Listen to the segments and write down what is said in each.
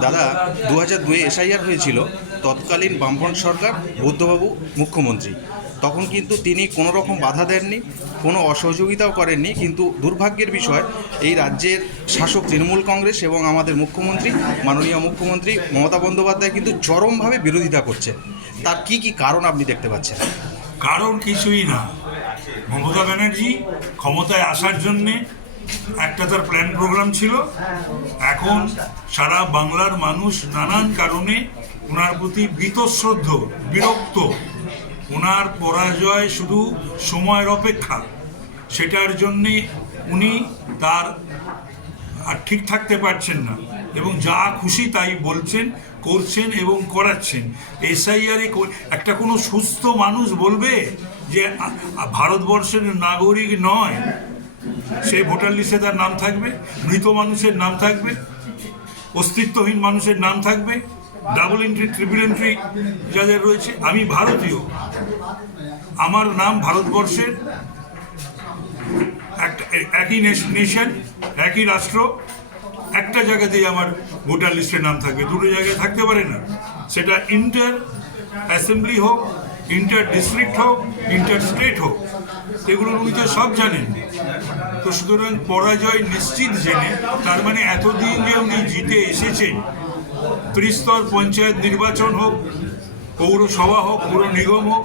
দাদা দু হাজার দুয়ে এসআইআর হয়েছিল, তৎকালীন বামফ্রন্ট সরকার, বুদ্ধবাবু, মুখ্যমন্ত্রী। তখন কিন্তু তিনি কোনো রকম বাধা দেননি, কোনো অসহযোগিতাও করেননি, কিন্তু দুর্ভাগ্যের বিষয়, এই রাজ্যের শাসক তৃণমূল কংগ্রেস এবং আমাদের মুখ্যমন্ত্রী, মাননীয় মুখ্যমন্ত্রী মমতা বন্দ্যোপাধ্যায় কিন্তু চরমভাবে বিরোধিতা করছে। তার কি কি কারণ আপনি দেখতে পাচ্ছেন? কারণ কিছুই না। মমতা ব্যানার্জি ক্ষমতায় আসার জন্যে একটা তার প্ল্যান প্রোগ্রাম ছিল। এখন সারা বাংলার মানুষ নানান কারণে ওনার প্রতি বীতশ্রদ্ধ বিরক্ত। ওনার পরাজয় শুধু সময়ের অপেক্ষা। সেটার জন্যে উনি তার আর ঠিক থাকতে পারছেন না এবং যা খুশি তাই বলছেন, করছেন এবং করাচ্ছেন। এসআইআরে একটা কোনো সুস্থ মানুষ বলবে যে ভারতবর্ষের নাগরিক নয়। সে ভোটার লিস্টে তার নাম থাকবে, মৃত মানুষের নাম থাকবে, অস্তিত্বহীন মানুষের নাম থাকবে ডাবল এন্ট্রি ট্রিপল এন্ট্রি যাদের রয়েছে। আমি ভারতীয়, আমার নাম ভারতবর্ষের একই নেশন একই রাষ্ট্র, একটা জায়গাতেই আমার ভোটার লিস্টে নাম থাকবে। দুটো জায়গায় থাকতে পারে না। সেটা ইন্টার অ্যাসেম্বলি হোক ইন্টার ডিস্ট্রিক্ট হোক ইন্টার স্টেট হোক। এগুলো উনি তো সব জানেন। তো সুতরাং পরাজয় নিশ্চিত জেনে, তার মানে এতদিন যে উনি জিতে এসেছেন, ত্রিস্তর পঞ্চায়েত নির্বাচন হোক, পৌরসভা হোক পৌর নিগম হোক,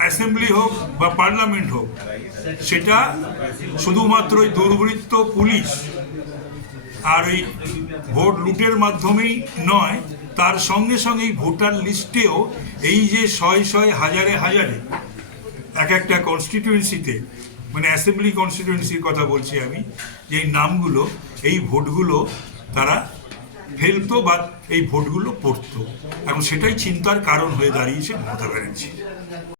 অ্যাসেম্বলি হোক বা পার্লামেন্ট হোক, সেটা শুধুমাত্র ওই দুর্বৃত্ত পুলিশ আর ওই ভোট লুটের মাধ্যমেই নয়, তার সঙ্গে সঙ্গে ভোটার লিস্টেও এই যে শয় শয় হাজারে হাজারে এক একটা কনস্টিটিউয়েন্সিতে মানে অ্যাসেম্বলি কনস্টিটিউয়েন্সির কথা বলছি আমি যে এই নামগুলো, এই ভোটগুলো তারা ফেলতো বা এই ভোটগুলো পড়তো। এখন সেটাই চিন্তার কারণ হয়ে দাঁড়িয়েছে মমতা ব্যানার্জি।